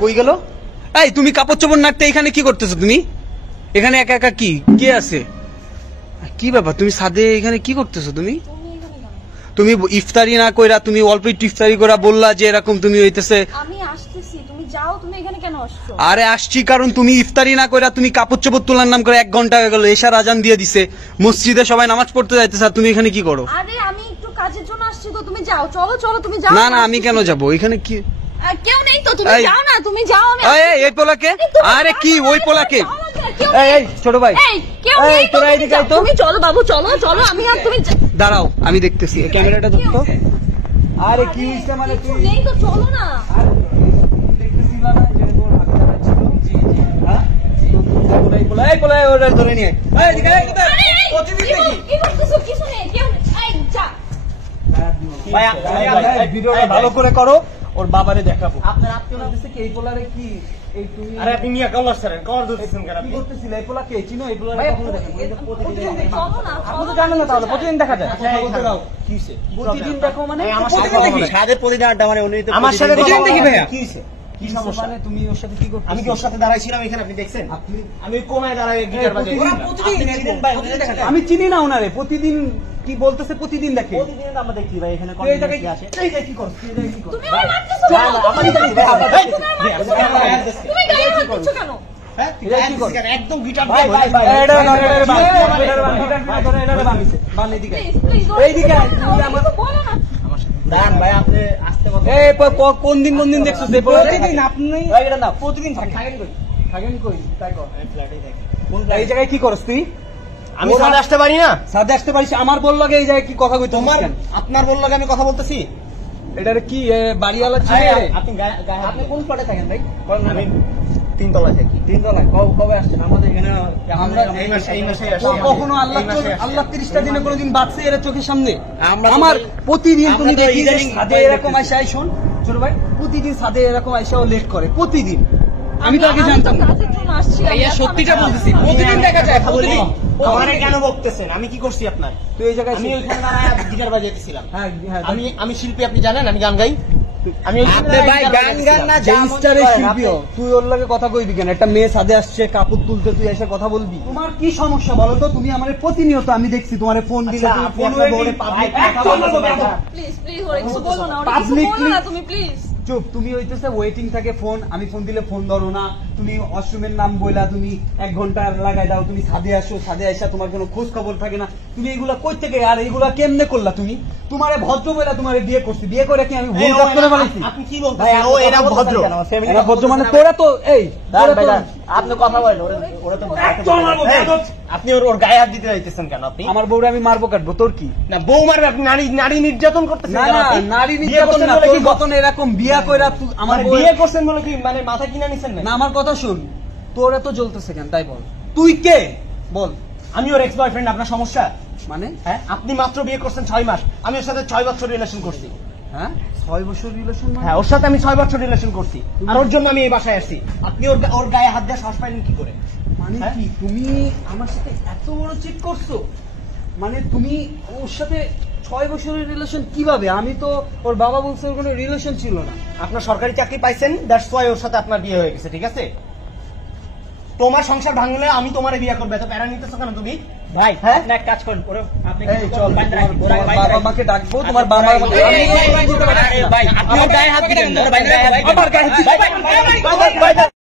কই গেল? এই তুমি কাপড় চোপড় নাড়তে এখানে কি করতেছো? তুমি এখানে একা একা কি কে আছে? কি ব্যাপার? তুমি ছাদে এখানে কি করতেছো? তুমি ইফতারি না কইরা তুমি অল্প একটু ইফতারি করা বললা যে এরকম তুমি হইতেছে। আমি আসতেছি, তুমি যাও। তুমি এখানে কেন আসছো? আরে আসছি কারণ তুমি ইফতারি না কইরা তুমি কাপড় চোপড় তোলার নাম করে 1 ঘন্টা হয়ে গেল, এশার আজান দিয়ে দিছে, মসজিদে সবাই নামাজ পড়তে যাইতেছে, তুমি এখানে কি করো? আরে আমি একটু কাজের জন্য আসছি তো, তুমি যাও। চলো চলো, তুমি যাও। না না, আমি কেন যাব? এখানে কি কেউ নেই তো, তুমি যাও না, তুমি যাও। এই পোলাকে? আরে কি ওই পোলাকে? এই ছোট ভাই, এই তোরা এদিকে আয় তো। তুমি চলো বাবু, চলো চলো। আমি আর তুমি দাঁড়াও, আমি দেখতেছি। ক্যামেরাটা ধরতো। আরে কি হইছে? মানে তুই নেই তো, চলো না। দেখতেছিস না যে তোর হাত ধরা ছিল? জি জি। হ্যাঁ, এই পোলা ওরে ধরে নিয়ে এই এদিকে আয়। প্রতিদিন দেখি কি করতেছো? কিছু নেই, কেউ এই যা। ভাই ভিডিওটা ভালো করে করো, ওর বাবারে দেখাবো। আপনার আত্মীয় বলতেছে কি এই পোলারে কি এই তুমি? আরে আপনি মিয়া কলার স্যার কলার ধরতেছেন কেন? আপনি করতেছিল এই পোলা কে? চিনো এই পোলারে? কখনো দেখেন? প্রতিদিন দেখি। চলো না, আপনি তো জানেন না, তাহলে প্রতিদিন দেখা যায়। কথা বলতে দাও। কি হইছে? প্রতিদিন দেখো মানে? আমার সাথে দেখি সাদের প্রতিদিন আড্ডা মানে উনি তো আমার সাথে প্রতিদিন দেখি। ভাইয়া কি হইছে? কি সমস্যা? মানে তুমি ওর সাথে কি করতে? আমি কি ওর সাথে দাঁড়াইছিলাম এখানে? আপনি দেখছেন? আমি কোনায় দাঁড়ায় গিটার বাজাই। প্রতিদিন ভাই আমি চিনি না ওনারে। প্রতিদিন কি বলতেছে? প্রতিদিন দেখে। প্রতিদিন আমরা দেখি ভাই এখানে কোন কি আসে। এই যে কি করছ? তুমি ওই মারতেছো কেন? আমি জানি তুমি গায়ে হাত দিচ্ছ কেন? হ্যাঁ কি করছ? একদম গিটার ভাই ভাই এটা ধরে এটারে বানিয়েছে। বানিয়ে দিকে এই দিকে তুমি আমার বলো না। দান ভাই আপনি আসতে কথা। এই কোন দিন দেখছো? প্রতিদিন আপনি ভাই এটা না, প্রতিদিন থাকেন কই তাই কর। এই ফ্ল্যাটেই থাকি। কোন এই জায়গায় কি করছ তুই? আমি ছাদে আসতে পারি না? ছাদে আসতে পারিস? আমার বল লাগে এই জায়গায় কি কথা কইতো? তোমার আপনার বল লাগে আমি কথা বলতেছি। এটারে কি বাড়িওয়ালা ছেলে? আপনি আপনি কোন ফ্ল্যাটে থাকেন ভাই? আমি 3 তলায় থাকি। 3 তলায় কবে আসছেন আমাদের এখানে? আমরা এই মাসে আসছি। কখনো আল্লাহ 30টা দিনে কোনোদিন বাঁচছে এর চোখের সামনে? আমার প্রতিদিন তুমি দেখি ছাদে এরকম আইসা শোন ছোট ভাই, প্রতিদিন ছাদে এরকম আইসাও লেট করে প্রতিদিন। আমি তো আগে জানতাম না। ভাইয়া সত্যিটা বলতেছি, প্রতিদিন দেখা যায়। আমারে কেন বকতেছেন? আমি কি করছি আপনার? তুই এই জায়গায় আমি ওইখানে দাঁড়ায় গিটার বাজাইতেছিলাম। হ্যাঁ আমি শিল্পী, আপনি জানেন আমি গান গাই। আমি ভাই গান না জাস্টারের শিল্পী। তুই ওর লাগে কথা কইবি কেন? একটা মেয়ে ছাদে আসছে কাপড় তুলতে, তুই এসে কথা বলবি? তোমার কি সমস্যা বলো তো? তুমি আমারে প্রতিনিয়ত আমি দেখছি তোমারে ফোন দিলে তুমি ফোন পাবলিক কথা বলো না। প্লিজ প্লিজ ওরে কিছু বলো না, ওরে কিছু বলো না তুমি প্লিজ। চুপ। তুমি হইতেছে ওয়েটিং থাকে ফোন, আমি ফোন দিলে ফোন ধরো না। তুমি ওয়াশরুমের নাম বইলা তুমি 1 ঘন্টা লাগাই দাও। তুমি ছাদে আসো, ছাদে আসা তোমার কোনো খোঁজ খবর থাকে না। তুমি এগুলা কই থেকে আর এগুলা কেমনে করলা? তুমি তোমারে ভদ্র বইলা তোমারে বিয়ে করছি। বিয়ে করে কি আমি ভুল কাজ করে বলেছি? আপনি কি বলতেছেন? ও এরা ভদ্র, এরা ভদ্র মানে তোরা তো এই আপনি কথা বলেন। ওরা তো আপনি ওর গায়ে হাত দিতে যাইতেছেন কেন? আপনি আমার বউরে আমি মারবো কাটবো, তোর কি? না বউ মারবে আপনি? নারী নির্যাতন করতেছেন? না নারী নির্যাতন না, তোর মতন এরকম বিয়া কইরা তুই আমার বিয়ে করছেন বলে কি মানে মাথা কিনা নিছেন না? আমার কথা শুন, তোর এত জ্বলতেছে কেন তাই বল। তুই কে বল? আমি ওর এক্স বয়ফ্রেন্ড। আপনার সমস্যা মানে? হ্যাঁ আপনি মাত্র বিয়ে করছেন 6 মাস, আমি ওর সাথে 6 বছর রিলেশন করছি। হ্যাঁ 6 বছর রিলেশন? হ্যাঁ ওর সাথে আমি 6 বছর রিলেশন করছি, আর ওর জন্য আমি এই বাসায় আসছি। আপনি ওর গায়ে হাত দিয়ে শ্বাস পাইলেন কি করে? মানে কি তুমি আমার সাথে এত বড় চিট করছো? মানে তুমি ওর সাথে 6 বছরের রিলেশন কিভাবে? আমি তো ওর বাবা বলছে ওর কোনো রিলেশন ছিল না। আপনার সরকারি চাকরি পাইছেন, দ্যাটস ওয়াই ওর সাথে আপনার বিয়ে হয়ে গেছে, ঠিক আছে? তোমার সংসার ভাঙলে আমি তোমারে বিয়ে করবো, এত প্যারা নিতেছো কেন তুমি? ভাই হ্যাঁ এক কাজ করেন, আপনি চল বাবা মাকে ডাকবো, তোমার বাবা ভাই আপনিও গায়ে হাত দিবেন।